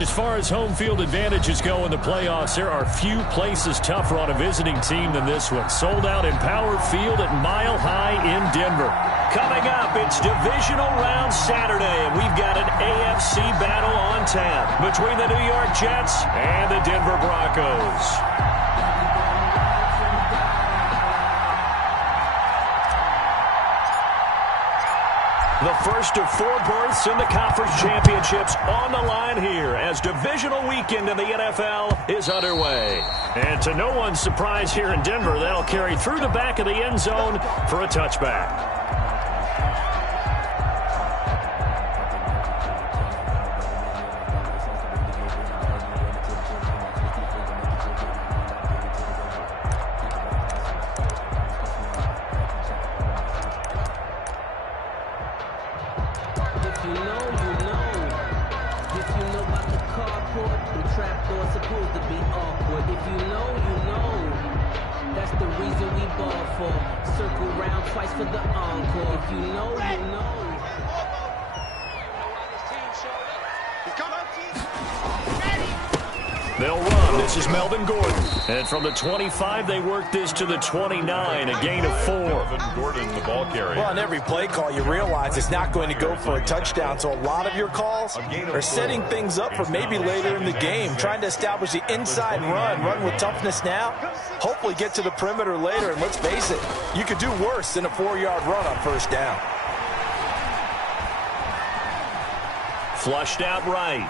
As far as home field advantages go in the playoffs, there are few places tougher on a visiting team than this one. Sold out in Power Field at Mile High in Denver. Coming up, it's Divisional Round Saturday, and we've got an AFC battle on tap between the New York Jets and the Denver Broncos. The first of 4 berths in the conference championships on the line here as divisional weekend in the NFL is underway. And to no one's surprise here in Denver, that'll carry through the back of the end zone for a touchback. They'll run. This is Melvin Gordon. And from the 25, they work this to the 29, a gain of 4. Melvin Gordon, the ball carrier. Well, on every play call, you realize it's not going to go for a touchdown. So a lot of your calls are setting things up for maybe later in the game, trying to establish the inside run with toughness now, hopefully get to the perimeter later. And let's face it, you could do worse than a 4-yard run on first down. Flushed out right.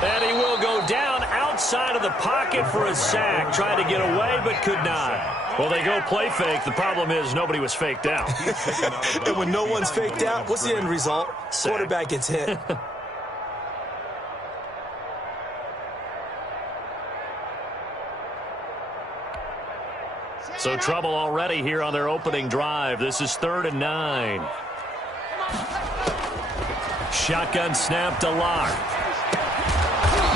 And he will go down outside of the pocket for a sack. Tried to get away, but could not. Well, they go play fake. The problem is nobody was faked out. And when no one's faked out, what's the end result? Sack. Quarterback gets hit. So trouble already here on their opening drive. This is 3rd and 9. Shotgun snap to Locke.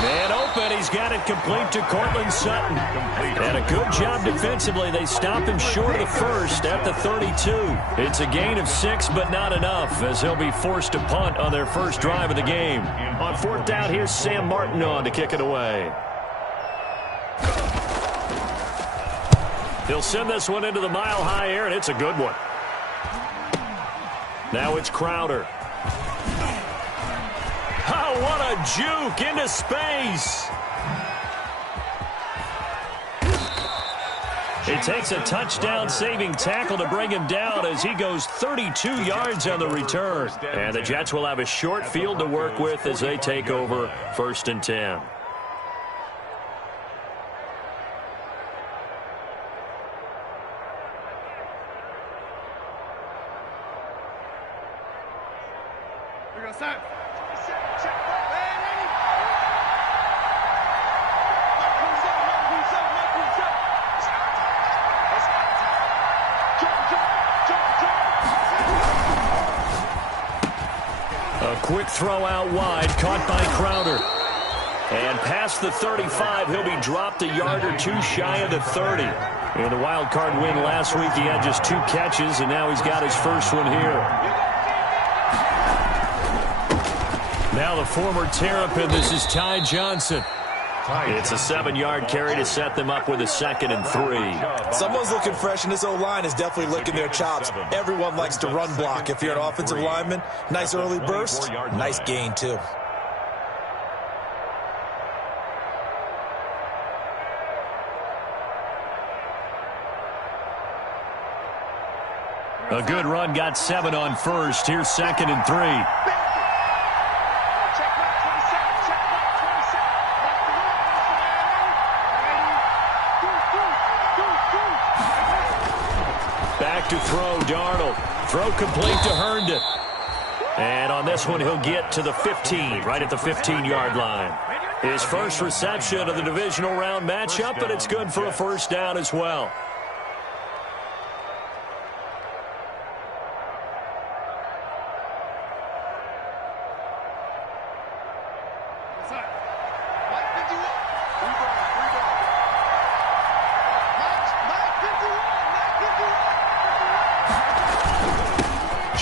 Man open, he's got it complete to Cortland Sutton. And a good job defensively. They stop him short of the first at the 32. It's a gain of 6, but not enough, as he'll be forced to punt on their first drive of the game. On 4th down, here's Sam Martin on to kick it away. He'll send this one into the mile-high air, and it's a good one. Now it's Crowder. Oh, what a juke into space. It takes a touchdown-saving tackle to bring him down as he goes 32 yards on the return. And the Jets will have a short field to work with as they take over 1st and 10. Quick throw out wide, caught by Crowder. And past the 35, he'll be dropped a yard or 2 shy of the 30. In the wild card win last week, he had just 2 catches, and now he's got his first one here. Now the former Terrapin, this is Ty Johnson. It's a 7-yard carry to set them up with a 2nd and 3. Someone's looking fresh, and this O-line is definitely licking their chops. Everyone likes to run block. If you're an offensive lineman, nice early burst, nice gain, too. A good run, got 7 on first. Here's 2nd and 3. Back to throw, Darnold. Throw complete to Herndon. And on this one, he'll get to the 15, right at the 15-yard line. His first reception of the divisional round matchup, but it's good for a first down as well.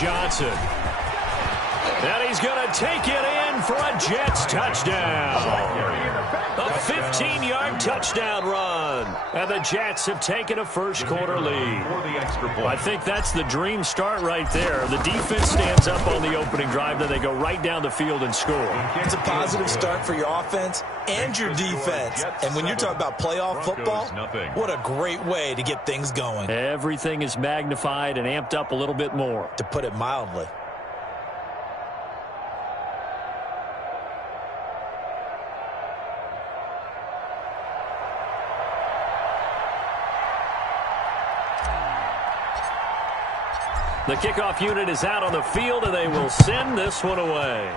Johnson. And he's going to take it in in for a Jets touchdown. A 15-yard touchdown run. And the Jets have taken a first-quarter lead. I think that's the dream start right there. The defense stands up on the opening drive, then they go right down the field and score. It's a positive start for your offense and your defense. And when you're talking about playoff football, what a great way to get things going. Everything is magnified and amped up a little bit more. To put it mildly. The kickoff unit is out on the field, and they will send this one away.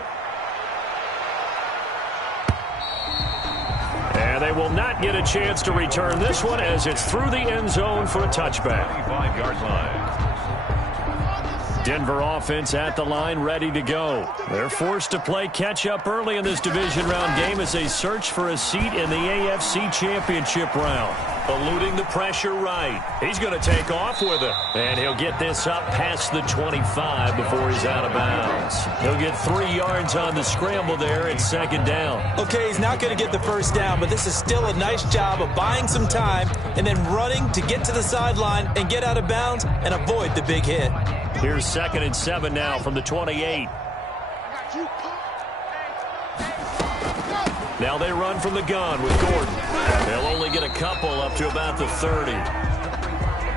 And they will not get a chance to return this one as it's through the end zone for a touchback. 25-yard line. Denver offense at the line, ready to go. They're forced to play catch-up early in this division round game as they search for a seat in the AFC Championship round. Eluding the pressure right. He's going to take off with it. And he'll get this up past the 25 before he's out of bounds. He'll get 3 yards on the scramble there at second down. Okay, he's not going to get the first down, but this is still a nice job of buying some time and then running to get to the sideline and get out of bounds and avoid the big hit. Here's 2nd and 7 now from the 28. Now they run from the gun with Gordon. They'll only get a couple up to about the 30.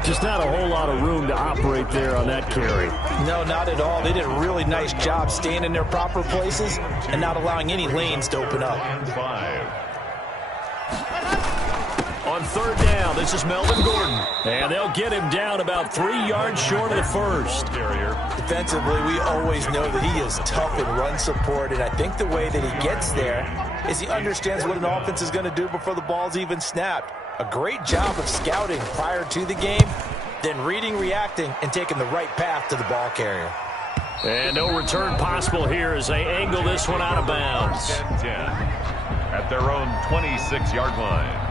Just not a whole lot of room to operate there on that carry. No, not at all. They did a really nice job staying in their proper places and not allowing any lanes to open up. 5. On 3rd down, this is Melvin Gordon. And they'll get him down about 3 yards short of the first. Defensively, we always know that he is tough in run support, and I think the way that he gets there is he understands what an offense is going to do before the ball's even snapped. A great job of scouting prior to the game, then reading, reacting, and taking the right path to the ball carrier. And no return possible here as they angle this one out of bounds. 10-10 at their own 26-yard line.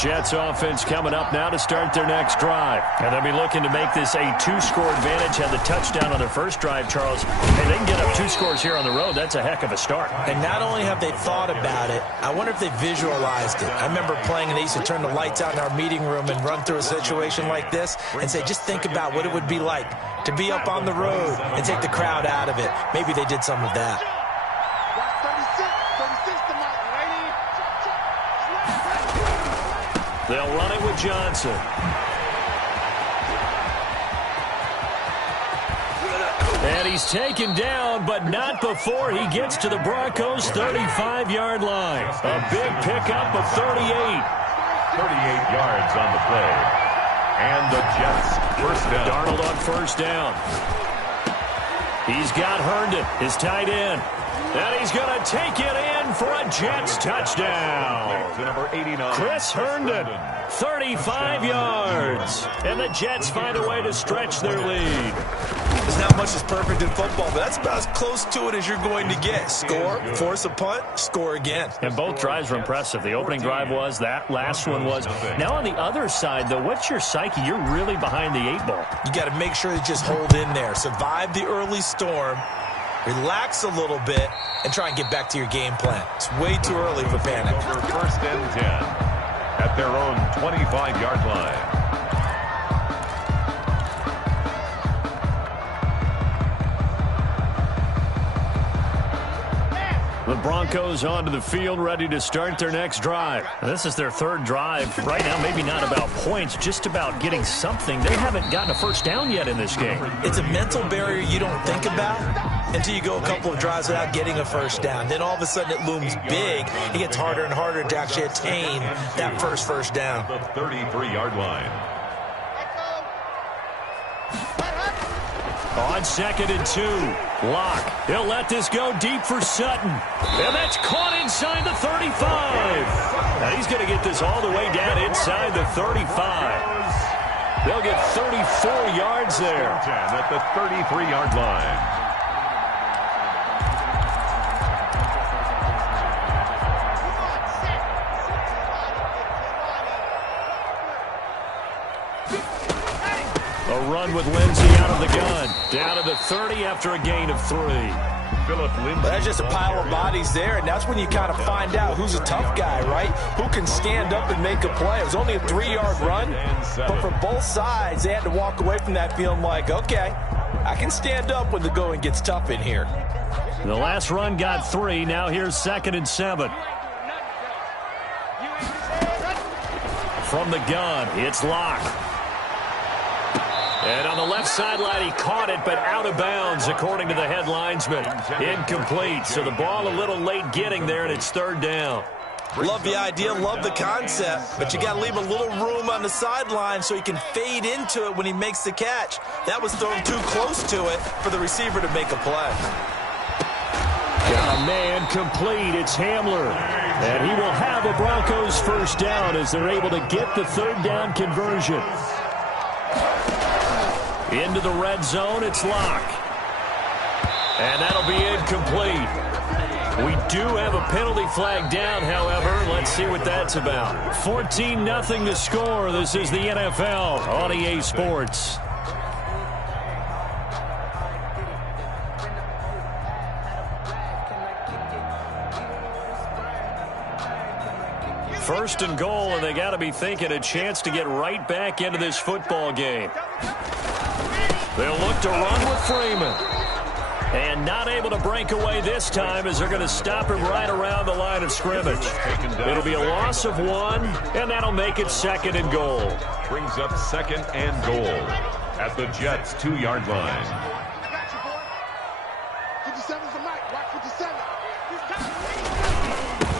Jets offense coming up now to start their next drive. And they'll be looking to make this a 2-score advantage. Had the touchdown on their first drive, Charles. And they can get up 2 scores here on the road. That's a heck of a start. And not only have they thought about it, I wonder if they visualized it. I remember playing and they used to turn the lights out in our meeting room and run through a situation like this and say, just think about what it would be like to be up on the road and take the crowd out of it. Maybe they did some of that. They'll run it with Johnson. And he's taken down, but not before he gets to the Broncos' 35-yard line. A big pickup of 38. 38 yards on the play. And the Jets first down. Darnold on first down. He's got Herndon, his tight end. And he's going to take it in for a Jets touchdown. To number 89. Chris Herndon, 35 yards. And the Jets find a way to stretch their lead. There's not much that's perfect in football, but that's about as close to it as you're going to get. Score, force a punt, score again. And both drives were impressive. The opening drive was, that last one was. Now on the other side, though, what's your psyche? You're really behind the 8 ball. You got to make sure you just hold in there. Survive the early storm. Relax a little bit and try and get back to your game plan. It's way too early for panic. First and 10 at their own 25-yard line. The Broncos onto the field, ready to start their next drive. This is their 3rd drive. Right now, maybe not about points, just about getting something. They haven't gotten a first down yet in this game. It's a mental barrier you don't think about until you go a couple of drives without getting a first down. Then all of a sudden it looms big. It gets harder and harder to actually attain that first down. The 33-yard line. On 2nd and 2, Locke. He'll let this go deep for Sutton. And that's caught inside the 35. Now he's going to get this all the way down inside the 35. They'll get 34 yards there. At the 33-yard line. A run with Lindsey out of the gun. Down to the 30 after a gain of 3. That's just a pile of bodies there, and that's when you kind of find out who's a tough guy, right? Who can stand up and make a play. It was only a 3-yard run, but for both sides, they had to walk away from that feeling like, okay, I can stand up when the going gets tough in here. The last run got 3. Now here's 2nd and 7. From the gun, it's Locke. And on the left sideline, he caught it, but out of bounds, according to the head linesman. Incomplete, so the ball a little late getting there, and it's 3rd down. Love the idea, love the concept, but you got to leave a little room on the sideline so he can fade into it when he makes the catch. That was thrown too close to it for the receiver to make a play. Got a man complete. It's Hamler. And he will have a Broncos first down as they're able to get the 3rd down conversion. Into the red zone, it's Locke. And that'll be incomplete. We do have a penalty flag down, however. Let's see what that's about. 14-0 to score. This is the NFL on EA Sports. First and goal, and they got to be thinking a chance to get right back into this football game. They'll look to run with Freeman. And not able to break away this time as they're going to stop him right around the line of scrimmage. It'll be a loss of 1, and that'll make it 2nd and goal. Brings up 2nd and goal at the Jets' 2-yard line.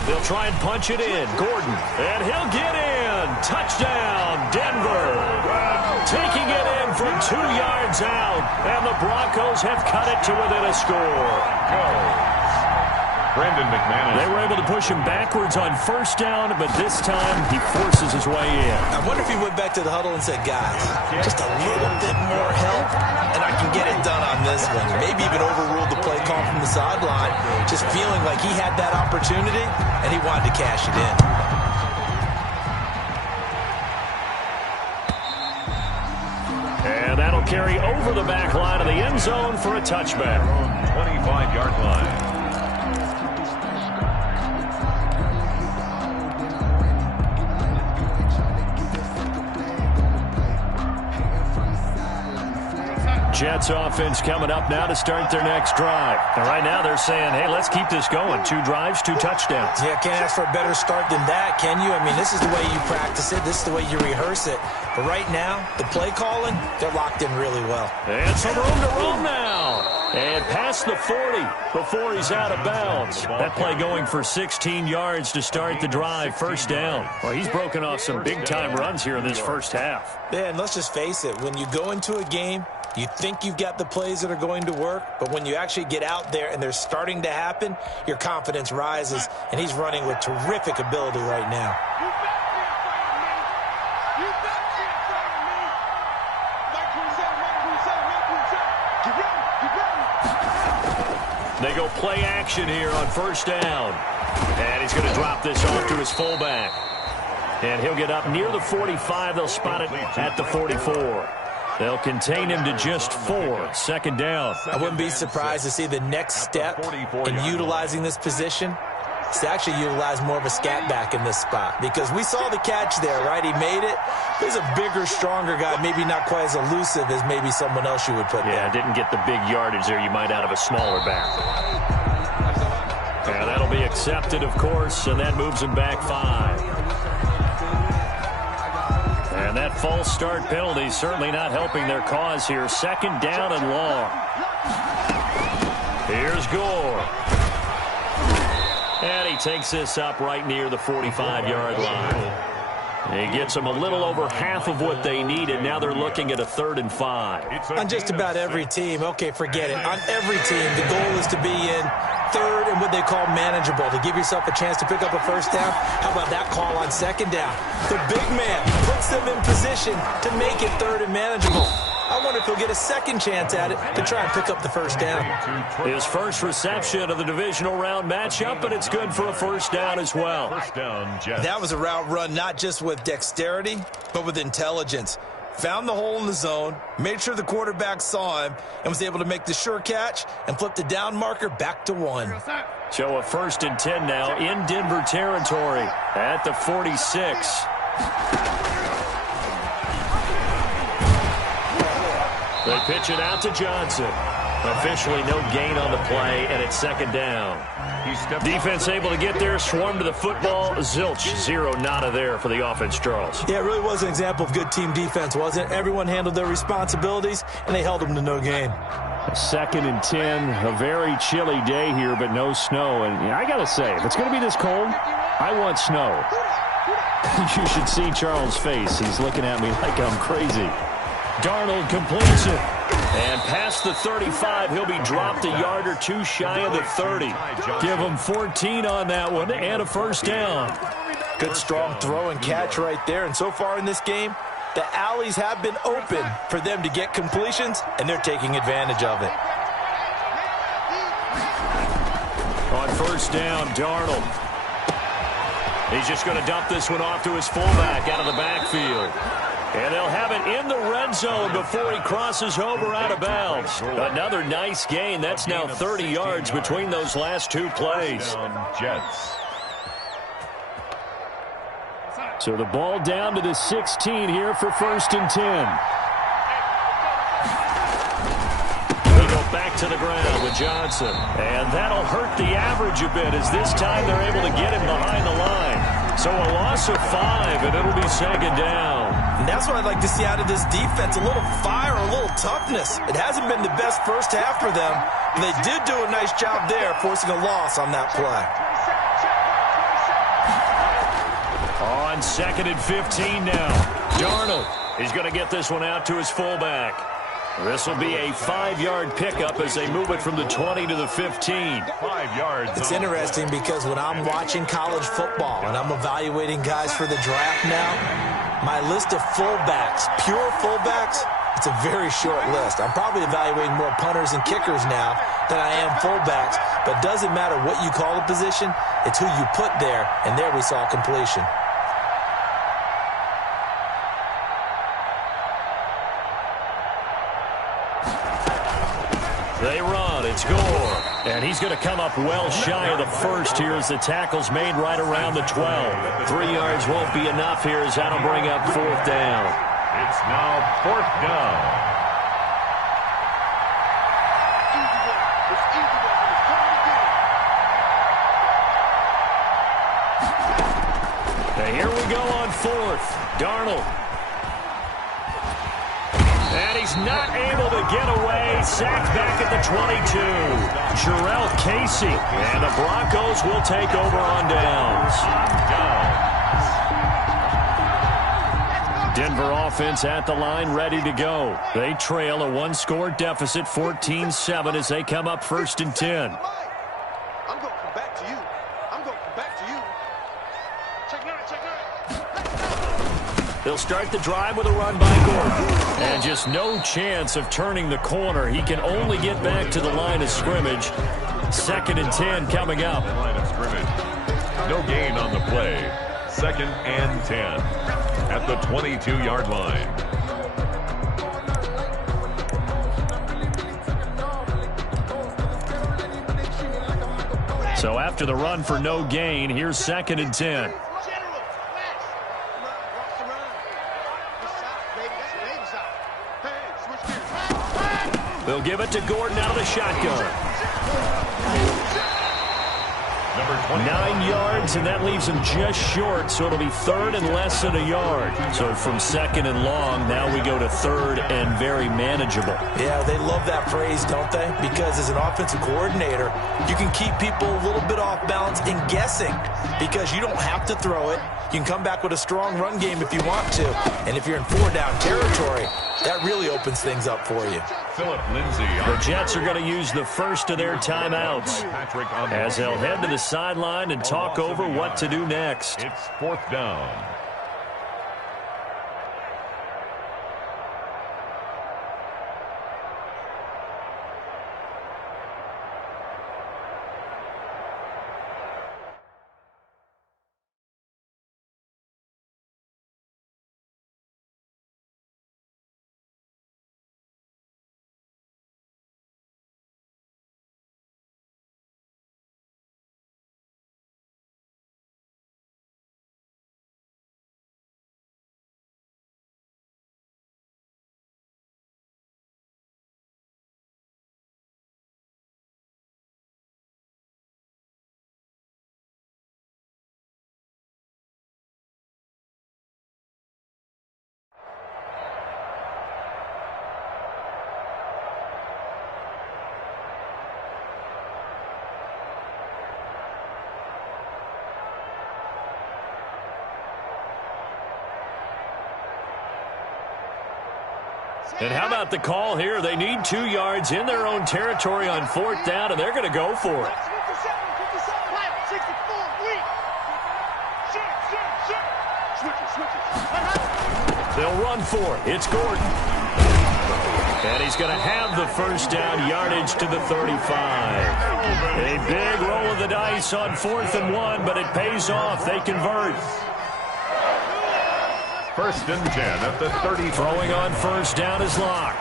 They'll try and punch it in. Gordon. And he'll get in. Touchdown, Denver. Taking it in from 2 yards out. And the Broncos have cut it to within a score. Brandon McManus. They were able to push him backwards on first down, but this time he forces his way in. I wonder if he went back to the huddle and said, guys, just a little bit more help, and I can get it done on this one. Maybe even overruled the play call from the sideline, just feeling like he had that opportunity, and he wanted to cash it in. And that'll carry over the back line of the end zone for a touchback. 25-yard line. Jets offense coming up now to start their next drive. And right now they're saying, hey, let's keep this going. 2 drives, 2 touchdowns. Yeah, can't ask for a better start than that, can you? I mean, this is the way you practice it. This is the way you rehearse it. But right now, the play calling, they're locked in really well. And some room to roam now. And past the 40 before he's out of bounds. That play going for 16 yards to start the drive. First down. Well, he's broken off some big-time runs here in this first half. Yeah, and let's just face it. When you go into a game, you think you've got the plays that are going to work, but when you actually get out there and they're starting to happen, your confidence rises, and he's running with terrific ability right now. They go play action here on first down. And he's going to drop this off to his fullback. And he'll get up near the 45. They'll spot it at the 44. They'll contain him to just 4. Second down. I wouldn't be surprised to see the next step in utilizing this position is to actually utilize more of a scat back in this spot. Because we saw the catch there, right? He made it. There's a bigger, stronger guy, maybe not quite as elusive as maybe someone else you would put there. Yeah, didn't get the big yardage there you might out of a smaller back. And that'll be accepted, of course, and that moves him back 5. And that false start penalty certainly not helping their cause here. Second down and long. Here's Gore. And he takes this up right near the 45-yard line. He gets them a little over half of what they needed. Now they're looking at a 3rd and 5. On just about every team, okay, forget it. On every team, the goal is to be in 3rd and what they call manageable, to give yourself a chance to pick up a first down. How about that call on 2nd down? The big man puts them in position to make it 3rd and manageable. I wonder if he'll get a second chance at it to try and pick up the first down. His first reception of the divisional round matchup, and it's good for a first down as well. First down, Jets. That was a route run not just with dexterity, but with intelligence. found the hole in the zone, made sure the quarterback saw him, and was able to make the sure catch and flip the down marker back to 1. So a 1st and 10 now in Denver territory at the 46. They pitch it out to Johnson. Officially no gain on the play, and it's 2nd down. Defense able to get there, swarm to the football. Zilch, 0 nada there for the offense, Charles. Yeah, it really was an example of good team defense, wasn't it? Everyone handled their responsibilities, and they held them to no gain. 2nd and 10, a very chilly day here, but no snow. And I got to say, if it's going to be this cold, I want snow. You should see Charles' face. He's looking at me like I'm crazy. Darnold completes it. And past the 35, he'll be dropped a yard or 2 shy of the 30. Give him 14 on that one and a 1st down. Good strong throw and catch right there. And so far in this game, the alleys have been open for them to get completions, and they're taking advantage of it. On 1st down, Darnold. He's just going to dump this one off to his fullback out of the backfield. And they'll have it in the red zone before he crosses over out of bounds. Another nice gain. That's now 30 yards between those last 2 plays. Jets. So the ball down to the 16 here for 1st and 10. They go back to the ground with Johnson. And that'll hurt the average a bit as this time they're able to get him behind the line. So a loss of 5, and it'll be 2nd down. And that's what I'd like to see out of this defense, a little fire, a little toughness. It hasn't been the best first half for them, but they did do a nice job there, forcing a loss on that play. On 2nd and 15 now. Darnold is going to get this one out to his fullback. This will be a 5-yard pickup as they move it from the 20 to the 15. 5 yards. It's interesting because when I'm watching college football and I'm evaluating guys for the draft now, my list of fullbacks, pure fullbacks, it's a very short list. I'm probably evaluating more punters and kickers now than I am fullbacks, but it doesn't matter what you call the position, it's who you put there, and there we saw completion. They run. It's Gore. And he's going to come up well shy of the first here as the tackle's made right around the 12. 3 yards won't be enough here as that'll bring up 4th down. It's now 4th down. And here we go on 4th. Darnold. And he's not able to get away. Sacked back at the 22. Jarrell Casey. And the Broncos will take over on downs. Denver offense at the line, ready to go. They trail a 1-score deficit, 14-7 as they come up 1st and 10. I'm going to come back to you. I'm going to come back to you. Check 9, check 9. They'll start the drive with a run by Gordon. And just no chance of turning the corner. He can only get back to the line of scrimmage. 2nd and 10 coming up. Line of scrimmage. No gain on the play. 2nd and 10 at the 22-yard line. So after the run for no gain, here's 2nd and 10. They'll give it to Gordon out of the shotgun. 9 yards, and that leaves him just short, so it'll be 3rd and less than a yard. So from 2nd and long, now we go to 3rd and very manageable. Yeah, they love that phrase, don't they? Because as an offensive coordinator, you can keep people a little bit off balance and guessing because you don't have to throw it. You can come back with a strong run game if you want to. And if you're in 4-down territory, that really opens things up for you. Philip Lindsay. The Jets are going to use the first of their timeouts as they'll head to the sideline and talk over what to do next. It's 4th down. And how about the call here? They need 2 yards in their own territory on 4th down, and they're going to go for it. They'll run for it. It's Gordon. And he's going to have the first down, yardage to the 35. A big roll of the dice on 4th and 1, but it pays off. They convert. 1st and 10 at the 30. Throwing on first down is Locke.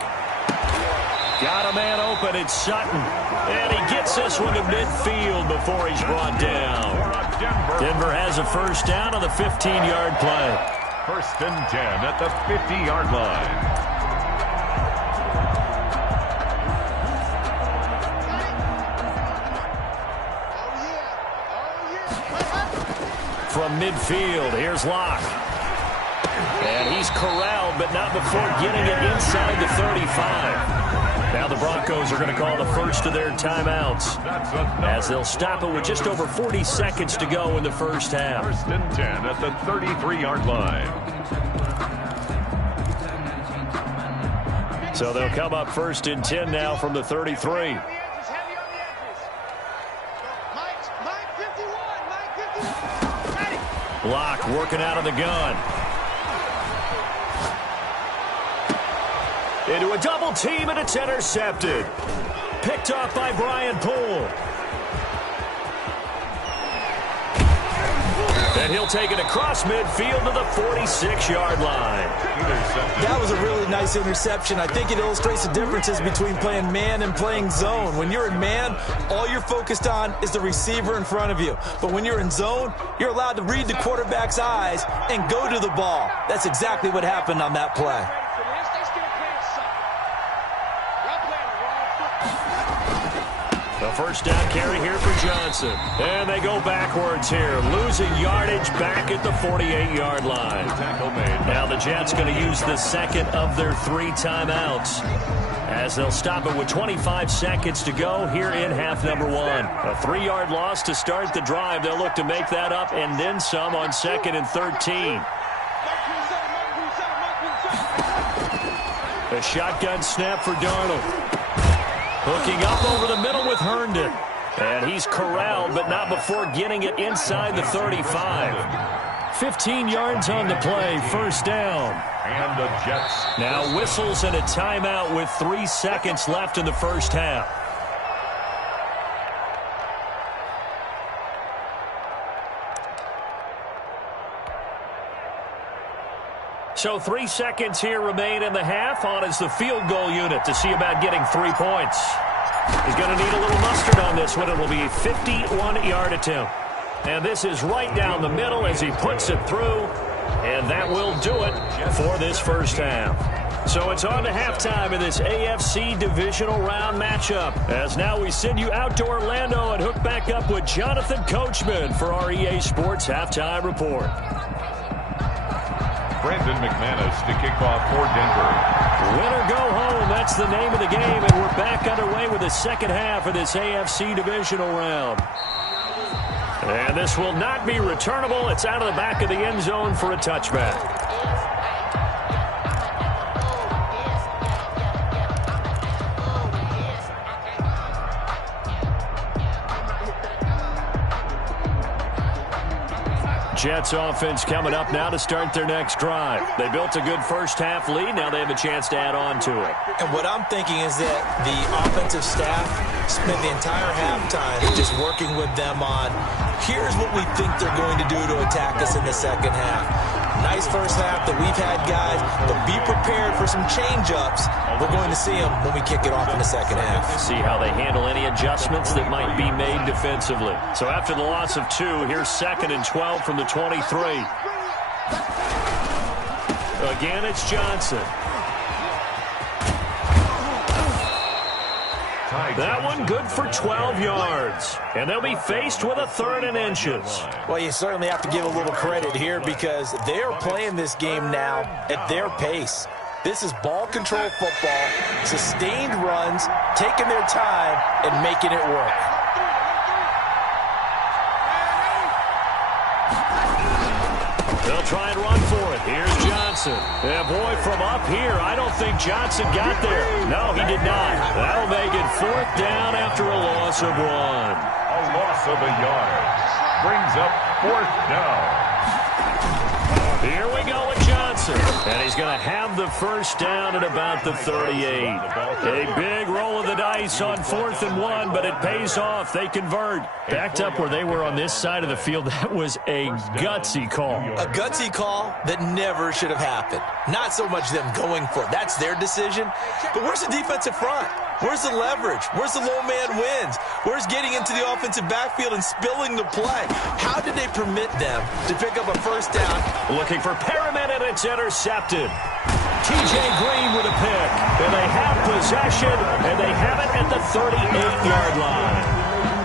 Got a man open. It's Sutton. And he gets this one to midfield before he's brought down. Denver has a first down on the 15-yard play. 1st and 10 at the 50-yard line. From midfield, here's Locke. And he's corralled, but not before getting it inside the 35. Now the Broncos are going to call the first of their timeouts, as they'll stop it with just over 40 seconds to go in the first half. 1st and 10 at the 33-yard line. So they'll come up 1st and 10 now from the 33. Locke working out of the gun. Into a double team, and it's intercepted. Picked off by Brian Poole. And he'll take it across midfield to the 46-yard line. That was a really nice interception. I think it illustrates the differences between playing man and playing zone. When you're in man, all you're focused on is the receiver in front of you. But when you're in zone, you're allowed to read the quarterback's eyes and go to the ball. That's exactly what happened on that play. The first down carry here for Johnson. And they go backwards here, losing yardage back at the 48-yard line. Now the Jets going to use the second of their 3 timeouts, as they'll stop it with 25 seconds to go here in half number 1. A 3-yard loss to start the drive. They'll look to make that up and then some on 2nd and 13. A shotgun snap for Darnold. Hooking up over the middle with Herndon. And he's corralled, but not before getting it inside the 35. 15 yards on the play, first down. And the Jets. Now whistles and a timeout with 3 seconds left in the first half. So 3 seconds here remain in the half. On is the field goal unit to see about getting 3 points. He's going to need a little mustard on this one. It will be a 51-yard attempt. And this is right down the middle as he puts it through. And that will do it for this first half. So it's on to halftime in this AFC divisional round matchup. As now we send you out to Orlando and hook back up with Jonathan Coachman for our EA Sports Halftime Report. Brandon McManus to kick off for Denver. Win or go home, that's the name of the game, and we're back underway with the second half of this AFC divisional round. And this will not be returnable. It's out of the back of the end zone for a touchback. Jets offense coming up now to start their next drive. They built a good first half lead. Now they have a chance to add on to it. And what I'm thinking is that the offensive staff spent the entire halftime just working with them on, here's what we think they're going to do to attack us in the second half. Nice first half that we've had, guys, but be prepared for some change-ups. We're going to see them when we kick it off in the second half. See how they handle any adjustments that might be made defensively. So after the loss of 2, here's 2nd and 12 from the 23. Again, it's Johnson. That one good for 12 yards. And they'll be faced with a 3rd and inches. Well, you certainly have to give a little credit here because they're playing this game now at their pace. This is ball control football, sustained runs, taking their time, and making it work. They'll try and run for it. Here's Johnson. Johnson. Yeah, boy, from up here, I don't think Johnson got there. No, he did not. That'll make it 4th down after a loss of 1. A loss of a yard. Brings up 4th down. Here we go with Johnson. And he's going to have the first down at about the 38. A big roll of the dice on 4th and 1, but it pays off. They convert. Backed up where they were on this side of the field, that was a gutsy call. A gutsy call that never should have happened. Not so much them going for it. That's their decision. But where's the defensive front? Where's the leverage? Where's the low man wins? Where's getting into the offensive backfield and spilling the play? How did they permit them to pick up a first down? Looking for Perriman, and it's intercepted. T.J. Green with a pick. And they have possession, and they have it at the 38-yard line.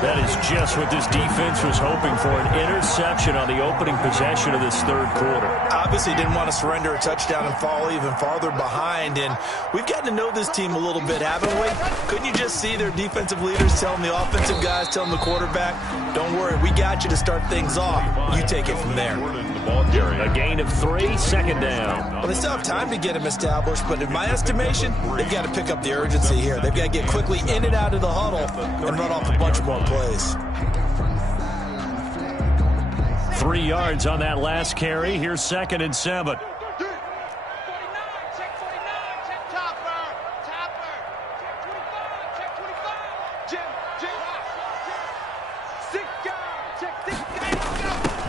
That is just what this defense was hoping for, an interception on the opening possession of this 3rd quarter. Obviously didn't want to surrender a touchdown and fall even farther behind, and we've gotten to know this team a little bit, haven't we? Couldn't you just see their defensive leaders telling the offensive guys, telling the quarterback, don't worry, we got you to start things off. You take it from there. A gain of 3, 2nd down. Well, they still have time to get him established, but in my estimation, they've got to pick up the urgency here. They've got to get quickly in and out of the huddle and run off a bunch more plays. 3 yards on that last carry. Here's 2nd and 7.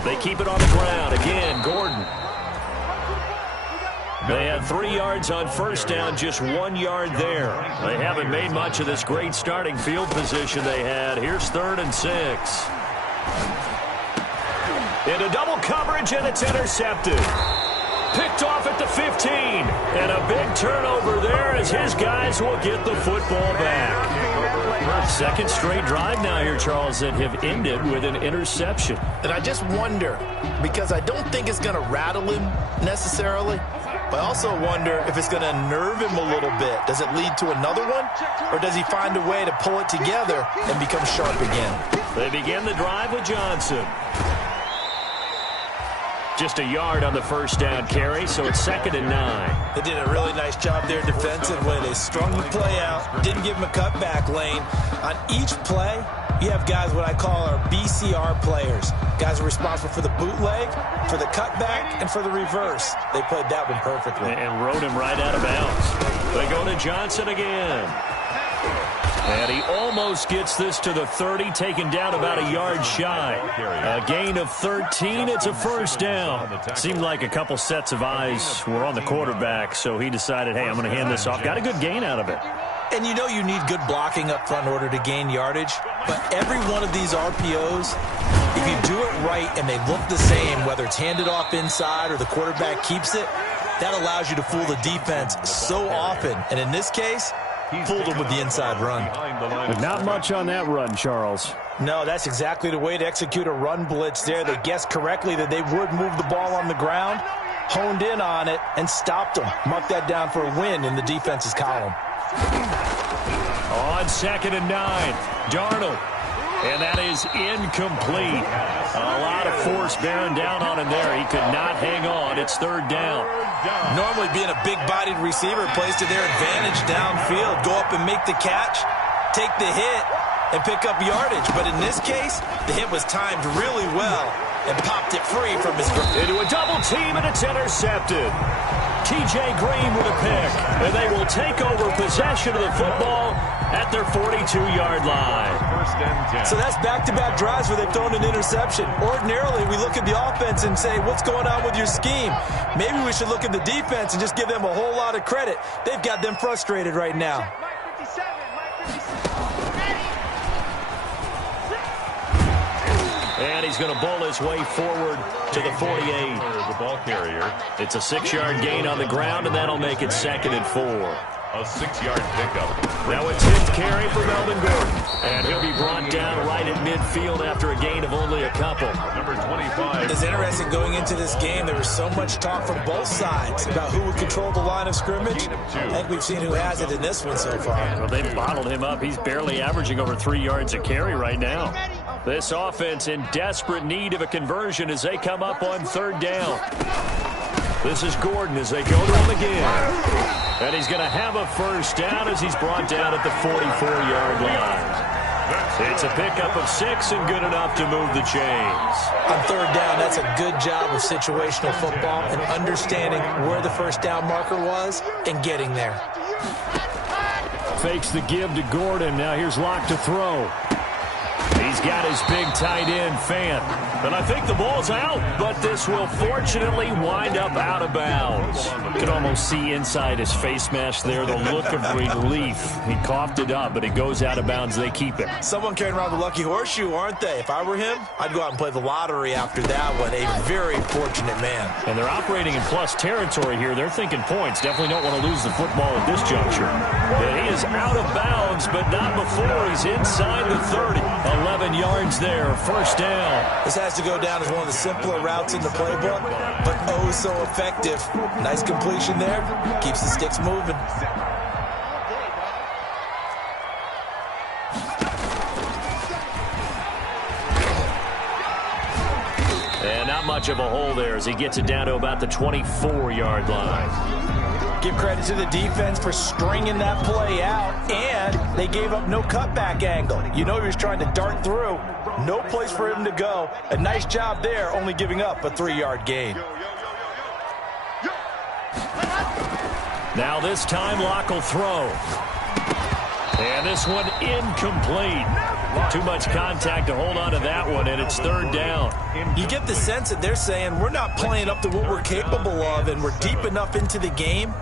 They keep it on the ground. Again, Gordon. They had 3 yards on first down, just 1 yard there. They haven't made much of this great starting field position they had. Here's 3rd and 6. Into double coverage, and it's intercepted. Picked off at the 15. And a big turnover there as his guys will get the football back. 2nd straight drive now here, Charles, that have ended with an interception. And I just wonder, because I don't think it's going to rattle him necessarily, but I also wonder if it's going to nerve him a little bit. Does it lead to another one, or does he find a way to pull it together and become sharp again? They begin the drive with Johnson. Just a yard on the first down carry, so it's 2nd and 9. They did a really nice job there defensively. They strung the play out, didn't give him a cutback lane. On each play, you have guys what I call our BCR players. Guys are responsible for the bootleg, for the cutback, and for the reverse. They played that one perfectly. And rode him right out of bounds. They go to Johnson again. And he almost gets this to the 30, taken down about a yard shy. A gain of 13. It's a first down. Seemed like a couple sets of eyes were on the quarterback, so he decided, hey, I'm going to hand this off. Got a good gain out of it. And you know you need good blocking up front in order to gain yardage. But every one of these RPOs, if you do it right and they look the same, whether it's handed off inside or the quarterback keeps it, that allows you to fool the defense so often. And in this case, fooled them with the inside run. But not much on that run, Charles. No, that's exactly the way to execute a run blitz there. They guessed correctly that they would move the ball on the ground, honed in on it, and stopped them. Mark that down for a win in the defense's column. On 2nd and 9, Darnold. And that is incomplete. A lot of force bearing down on him there. He could not hang on. It's 3rd down. Normally being a big-bodied receiver plays to their advantage downfield. Go up and make the catch, take the hit, and pick up yardage. But in this case, the hit was timed really well and popped it free from his grip. Into a double team, and it's intercepted. T.J. Green with a pick. And they will take over possession of the football at their 42-yard line. So that's back-to-back drives where they've thrown an interception. Ordinarily, we look at the offense and say, what's going on with your scheme? Maybe we should look at the defense and just give them a whole lot of credit. They've got them frustrated right now. And he's going to bowl his way forward to the 48. The ball carrier. It's a 6-yard gain on the ground, and that'll make it 2nd and 4. A 6-yard pickup. Now it's his carry for Melvin Gordon. And he'll be brought down right at midfield after a gain of only a couple. Number 25. It's interesting going into this game. There was so much talk from both sides about who would control the line of scrimmage. I think we've seen who has it in this one so far. Well, they've bottled him up. He's barely averaging over 3 yards a carry right now. This offense in desperate need of a conversion as they come up on 3rd down. This is Gordon as they go to him again. And he's going to have a first down as he's brought down at the 44-yard line. It's a pickup of 6 and good enough to move the chains. On third down, that's a good job of situational football and understanding where the first down marker was and getting there. Fakes the give to Gordon. Now here's Locke to throw. He's got his big tight end, Fant. And I think the ball's out, but this will fortunately wind up out of bounds. You can almost see inside his face mask there the look of relief. He coughed it up, but it goes out of bounds. They keep it. Someone carrying around the lucky horseshoe, aren't they? If I were him, I'd go out and play the lottery after that one. A very fortunate man. And they're operating in plus territory here. They're thinking points. Definitely don't want to lose the football at this juncture. And he is out of bounds, but not before he's inside the 30. 11 yards there, first down. This has to go down as one of the simpler routes in the playbook, but oh so effective. Nice completion there. Keeps the sticks moving. And not much of a hole there as he gets it down to about the 24-yard line. Give credit to the defense for stringing that play out, and they gave up no cutback angle. You know he was trying to dart through. No place for him to go. A nice job there, only giving up a 3-yard gain. Now this time Locke will throw. And this one incomplete. Too much contact to hold on to that one, and it's third down. You get the sense that they're saying we're not playing up to what we're capable of, and we're deep enough into the game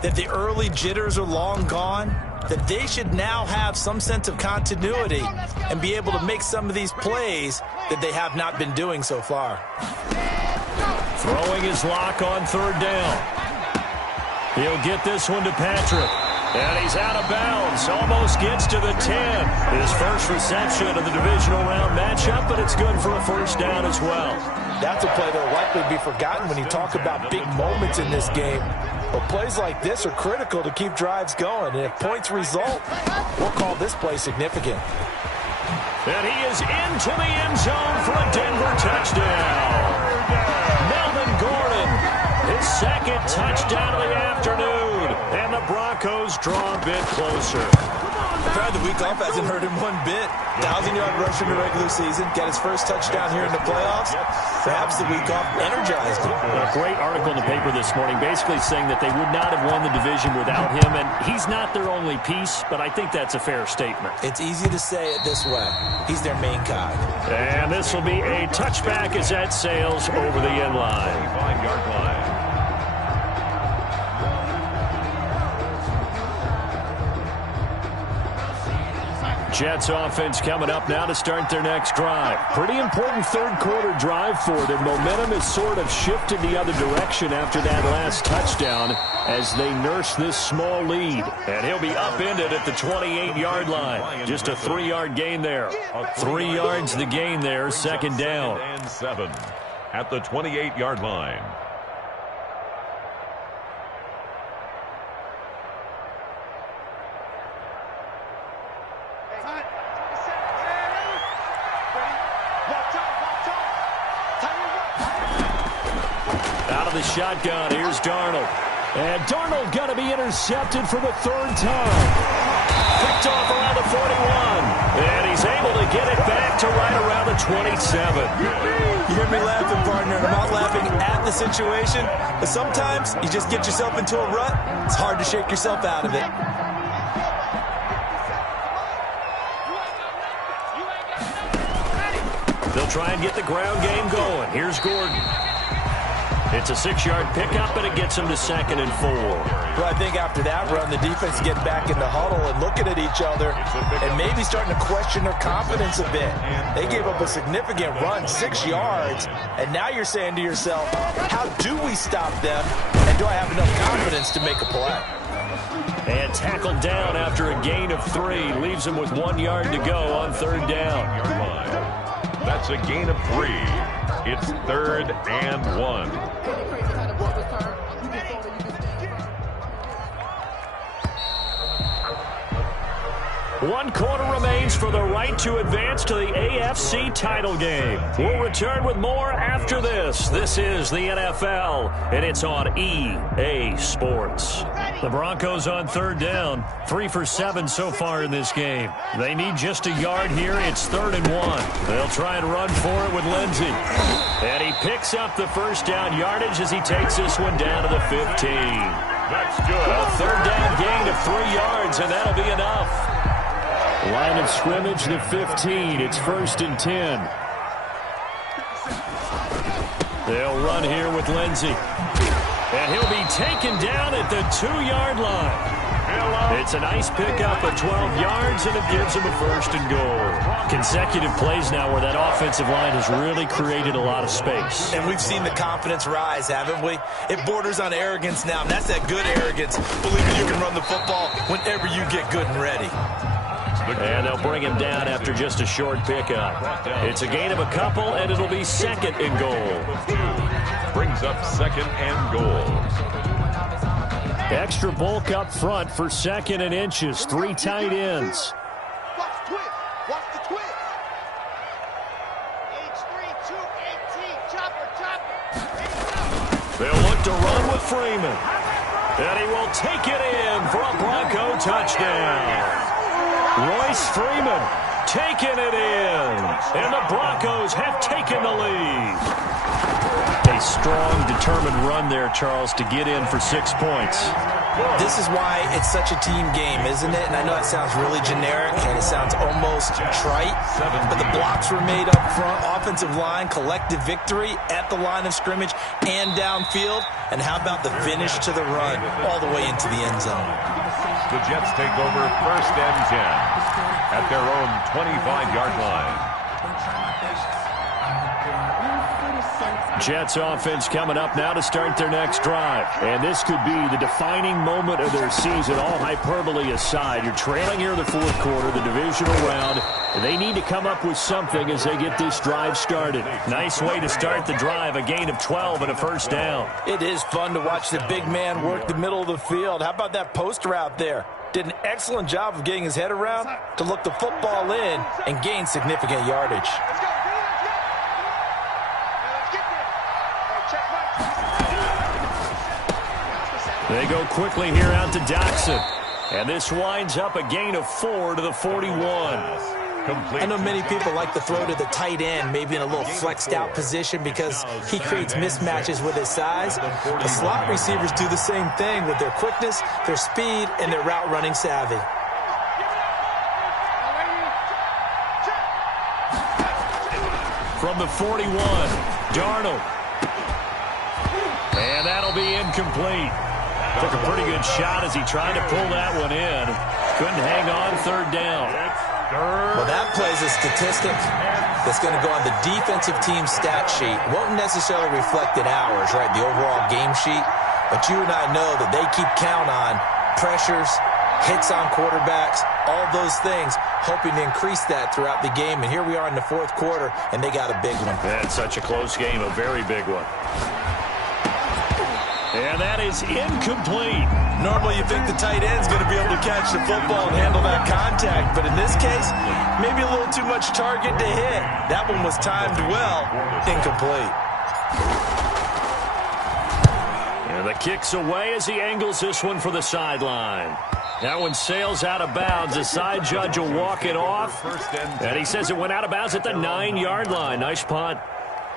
that the early jitters are long gone, that they should now have some sense of continuity and be able to make some of these plays that they have not been doing so far. Throwing his Locke on third down. He'll get this one to Patrick. And he's out of bounds. Almost gets to the 10. His first reception of the divisional round matchup, but it's good for a first down as well. That's a play that will likely be forgotten when you talk about big moments in this game. But plays like this are critical to keep drives going. And if points result, we'll call this play significant. And he is into the end zone for a Denver touchdown. Melvin Gordon, his second touchdown of the afternoon. And the Broncos draw a bit closer. The week off hasn't hurt him one bit. 1,000-yard rush in the regular season. Got his first touchdown here in the playoffs. Perhaps the week off energized him. A great article in the paper this morning basically saying that they would not have won the division without him. And he's not their only piece, but I think that's a fair statement. It's easy to say it this way. He's their main guy. And this will be a touchback as that sails over the end line. 5-yard line. Jets offense coming up now to start their next drive. Pretty important third quarter drive for them. Momentum has sort of shifted the other direction after that last touchdown as they nurse this small lead. And he'll be upended at the 28-yard line. Just a 3-yard gain there. 3 yards the gain there, second down. And 7 at the 28-yard line. The shotgun. Here's Darnold. And Darnold going to be intercepted for the third time. Picked off around the 41. And he's able to get it back to right around the 27. You hear me laughing, partner, and I'm not laughing at the situation. But sometimes you just get yourself into a rut. It's hard to shake yourself out of it. They'll try and get the ground game going. Here's Gordon. It's a 6-yard pickup, and it gets him to 2nd and 4. Well, I think after that run, the defense getting back in the huddle and looking at each other and maybe starting to question their confidence a bit. They gave up a significant run, 6 yards, and now you're saying to yourself, how do we stop them, and do I have enough confidence to make a play? And tackled down after a gain of 3. Leaves him with 1 yard to go on third down. That's a gain of 3. It's 3rd and 1. One quarter remains for the right to advance to the AFC title game. We'll return with more after this. This is the NFL and it's on EA Sports. The Broncos on third down, 3 for 7 so far in this game. They need just a yard here. It's 3rd and 1. They'll try and run for it with Lindsey. And he picks up the first down yardage as he takes this one down to the 15. That's good. A third down gain of 3 yards, and that'll be enough. Line of scrimmage, the 15. It's 1st and 10. They'll run here with Lindsey. And he'll be taken down at the 2-yard line. It's a nice pickup of 12 yards, and it gives him a 1st and goal. Consecutive plays now where that offensive line has really created a lot of space. And we've seen the confidence rise, haven't we? It borders on arrogance now, and that's that good arrogance, believing you can run the football whenever you get good and ready. And they'll bring him down after just a short pickup. It's a gain of a couple, and it'll be 2nd and goal. Brings up 2nd and goal. Extra bulk up front for 2nd and inches. 3 tight ends. Watch the twist. Watch the twist. H3, 2, 18. Chopper. They'll look to run with Freeman. And he will take it in for a Bronco touchdown. Royce Freeman taking it in. And the Broncos have taken the lead. A strong, determined run there, Charles, to get in for 6 points. This is why it's such a team game, isn't it? And I know it sounds really generic and it sounds almost trite, but the blocks were made up front, offensive line, collective victory at the line of scrimmage and downfield. And how about the finish to the run all the way into the end zone? The Jets take over 1st and 10 at their own 25-yard line. Jets offense coming up now to start their next drive. And this could be the defining moment of their season, all hyperbole aside. You're trailing here in the 4th quarter, the divisional round. They need to come up with something as they get this drive started. Nice way to start the drive, a gain of 12 and a 1st down. It is fun to watch the big man work the middle of the field. How about that post route there? Did an excellent job of getting his head around to look the football in and gain significant yardage. They go quickly here out to Doxson. And this winds up a gain of 4 to the 41. I know many people like to throw to the tight end, maybe in a little flexed out position because he creates mismatches with his size. The slot receivers do the same thing with their quickness, their speed, and their route running savvy. From the 41, Darnold. And that'll be incomplete. Took a pretty good shot as he tried to pull that one in. Couldn't hang on 3rd down. Well, that plays a statistic that's going to go on the defensive team stat sheet. Won't necessarily reflect in ours, right, the overall game sheet. But you and I know that they keep count on pressures, hits on quarterbacks, all those things, hoping to increase that throughout the game. And here we are in the 4th quarter, and they got a big one. That's such a close game, a very big one. And that is incomplete. Normally you think the tight end's going to be able to catch the football and handle that contact. But in this case, maybe a little too much target to hit. That one was timed well. Incomplete. And the kick's away as he angles this one for the sideline. That one sails out of bounds. The side judge will walk it off. And he says it went out of bounds at the 9-yard line. Nice punt.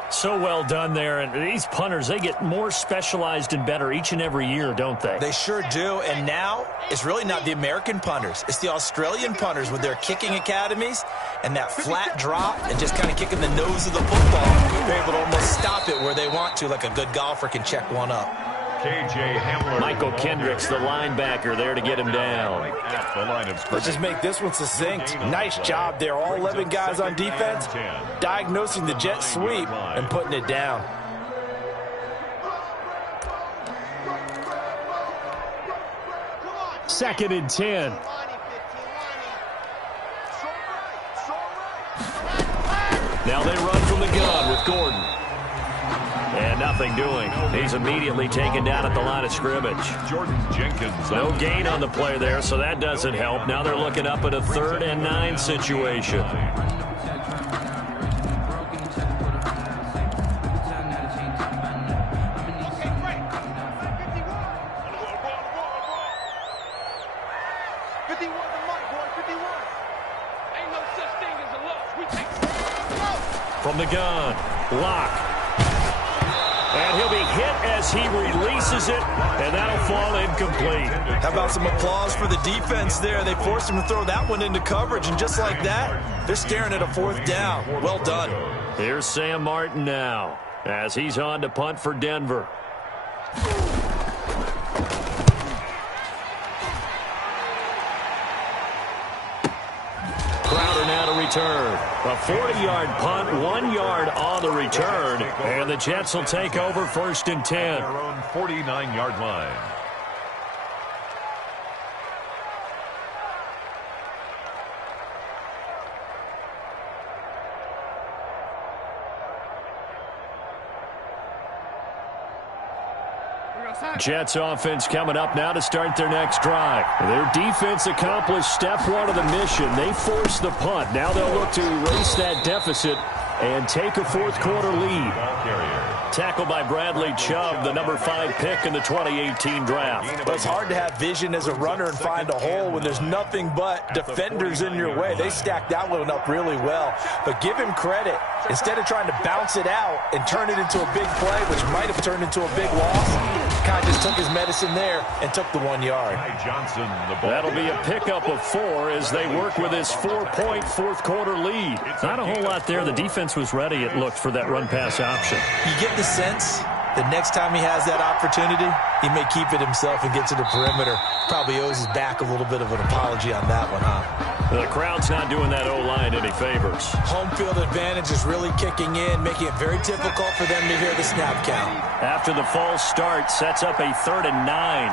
So well done there. And these punters, they get more specialized and better each and every year, don't they? They sure do. And now it's really not the American punters. It's the Australian punters with their kicking academies and that flat drop and just kind of kicking the nose of the football. They're able to almost stop it where they want to, like a good golfer can check one up. KJ Hamler. Michael Kendricks, the linebacker, there to get him down. At the line of Let's just make this one succinct. Nice job there. All 11 guys on defense diagnosing the jet sweep and putting it down. Second and 10. Now they run from the gun with Gordon. And nothing doing. He's immediately taken down at the line of scrimmage. Jordan Jenkins. No gain on the play there, so that doesn't help. Now they're looking up at a 3rd and 9 situation. from the gun. Lock. And he'll be hit as he releases it, and that'll fall incomplete. How about some applause for the defense there? They forced him to throw that one into coverage, and just like that, they're staring at a 4th down. Well done. Here's Sam Martin now as he's on to punt for Denver. Crowder now to return. A 40-yard punt, 1 yard on the return, and the Jets will take over 1st and 10. Their own 49-yard line. Jets offense coming up now to start their next drive. Their defense accomplished step 1 of the mission. They forced the punt. Now they'll look to erase that deficit and take a 4th quarter lead. Tackled by Bradley Chubb, the number 5 pick in the 2018 draft. But it's hard to have vision as a runner and find a hole when there's nothing but defenders in your way. They stacked that one up really well. But give him credit. Instead of trying to bounce it out and turn it into a big play, which might have turned into a big loss, kind of just took his medicine there and took the 1 yard. Johnson, that'll be a pickup of 4 as they work with this 4-point 4th quarter lead. Not a whole lot there. The defense was ready, it looked, for that run-pass option. You get the sense that next time he has that opportunity, he may keep it himself and get to the perimeter. Probably owes his back a little bit of an apology on that one, huh? The crowd's not doing that O-line any favors. Home field advantage is really kicking in, making it very difficult for them to hear the snap count. After the false start, sets up a 3rd and 9.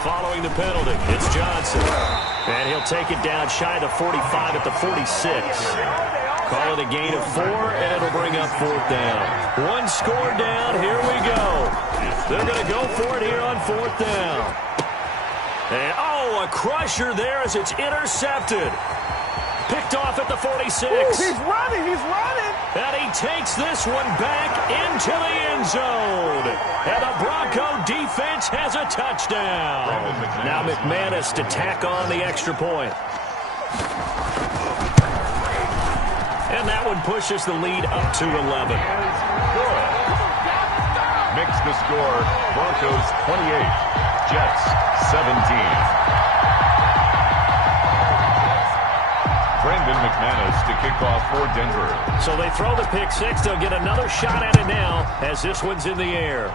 Following the penalty, it's Johnson. And he'll take it down shy of the 45 at the 46. Call it a gain of 4, and it'll bring up 4th down. 1 score down, here we go. They're going to go for it here on 4th down. And, a crusher there as it's intercepted. Picked off at the 46. Ooh, he's running. And he takes this one back into the end zone. And the Bronco defense has a touchdown. Now McManus to tack on the extra point. And that one pushes the lead up to 11. Good. Makes the score Broncos 28, Jets 17. Brendan McManus to kick off for Denver. So they throw the pick 6. They'll get another shot at it now as this one's in the air.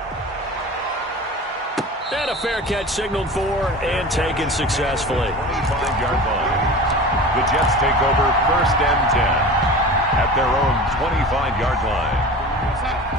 And a fair catch signaled for and taken successfully. 25-yard line. The Jets take over 1st and 10 at their own 25-yard line.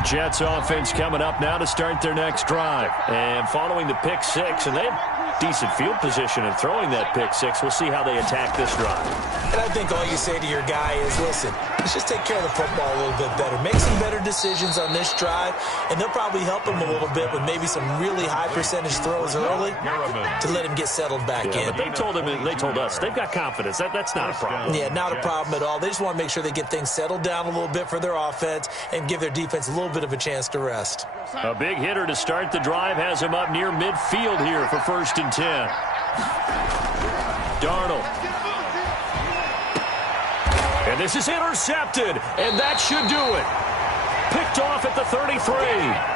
Jets offense coming up now to start their next drive. And following the pick 6, and they have decent field position in throwing that pick 6. We'll see how they attack this drive. And I think all you say to your guy is, listen, let's just take care of the football a little bit better. Make some better decisions on this drive, and they'll probably help him a little bit with maybe some really high percentage throws early to let him get settled back in. But they told us they've got confidence. That's not a problem. Yeah, not a problem at all. They just want to make sure they get things settled down a little bit for their offense and give their defense a little bit of a chance to rest. A big hitter to start the drive has him up near midfield here for 1st and 10. Darnold. And this is intercepted, and that should do it. Picked off at the 33,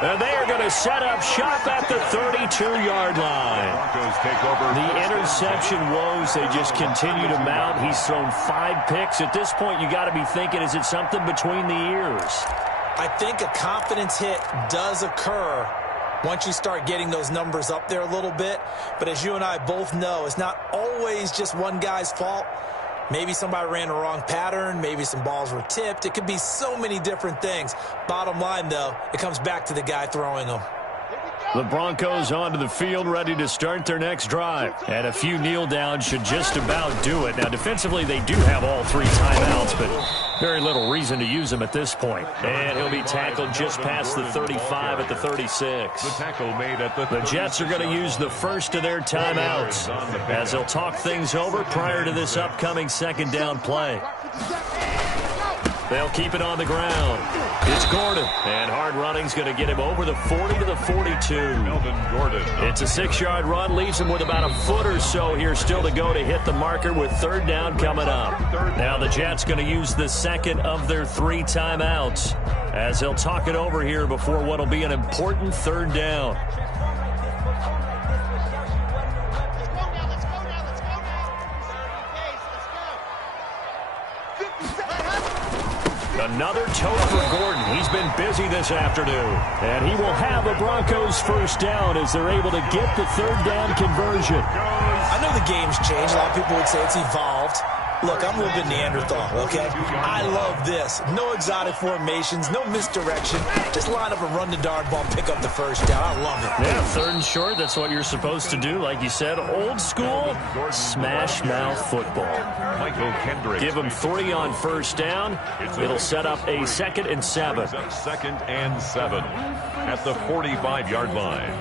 and they are going to set up shop at the 32-yard line. Broncos take over. The interception woes, they just continue to mount. He's thrown 5 picks. At this point, you got to be thinking, is it something between the ears? I think a confidence hit does occur once you start getting those numbers up there a little bit. But as you and I both know, it's not always just one guy's fault. Maybe somebody ran a wrong pattern. Maybe some balls were tipped. It could be so many different things. Bottom line, though, it comes back to the guy throwing them. The Broncos onto the field, ready to start their next drive. And a few kneel downs should just about do it. Now, defensively, they do have all 3 timeouts, but very little reason to use them at this point. And he'll be tackled just past the 35 at the 36. The tackle made at the Jets are going to use the first of their timeouts as they'll talk things over prior to this upcoming 2nd down play. They'll keep it on the ground. It's Gordon, and hard running's going to get him over the 40 to the 42. Melvin Gordon. It's a 6-yard run, leaves him with about a foot or so here still to go to hit the marker with third down coming up. Now the Jets going to use the second of their 3 timeouts as they'll talk it over here before what will be an important third down. Another toe for Gordon. He's been busy this afternoon. And he will have a Broncos first down as they're able to get the third down conversion. I know the game's changed. A lot of people would say it's evolved. Look, I'm a little bit Neanderthal, okay? I love this. No exotic formations, no misdirection. Just line up and run the darn ball, pick up the first down. I love it. Yeah, third and short, that's what you're supposed to do. Like you said, old school, smash mouth football. Michael Kendrick. Give him 3 on first down. It'll set up a 2nd and 7. 2nd and 7 at the 45-yard line.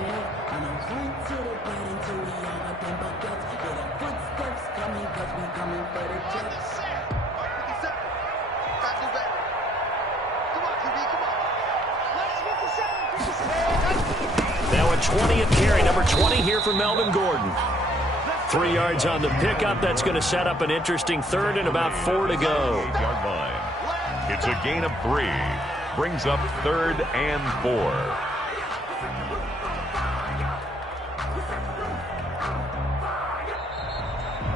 Now a 20th carry, number 20 here for Melvin Gordon. 3 yards on the pickup. That's going to set up an interesting third and about 4 to go. Yard line. It's a gain of 3. Brings up 3rd and 4.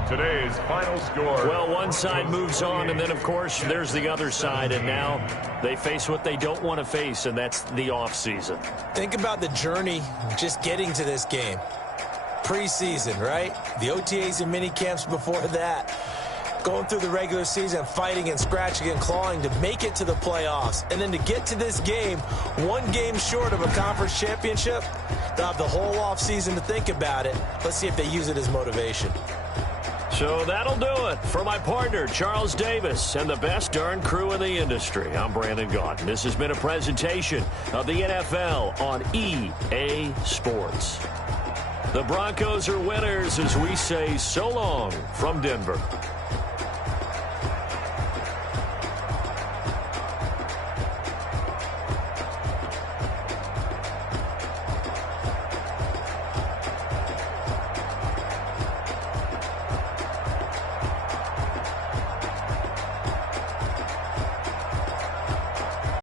Today's final score. Well, one side moves on, and then, of course, there's the other side, and now they face what they don't want to face, and that's the offseason. Think about the journey just getting to this game. Preseason, right? The OTAs and mini camps before that. Going through the regular season, fighting and scratching and clawing to make it to the playoffs. And then to get to this game, 1 game short of a conference championship, they'll have the whole offseason to think about it. Let's see if they use it as motivation. So that'll do it for my partner, Charles Davis, and the best darn crew in the industry. I'm Brandon Gaudin. This has been a presentation of the NFL on EA Sports. The Broncos are winners as we say so long from Denver.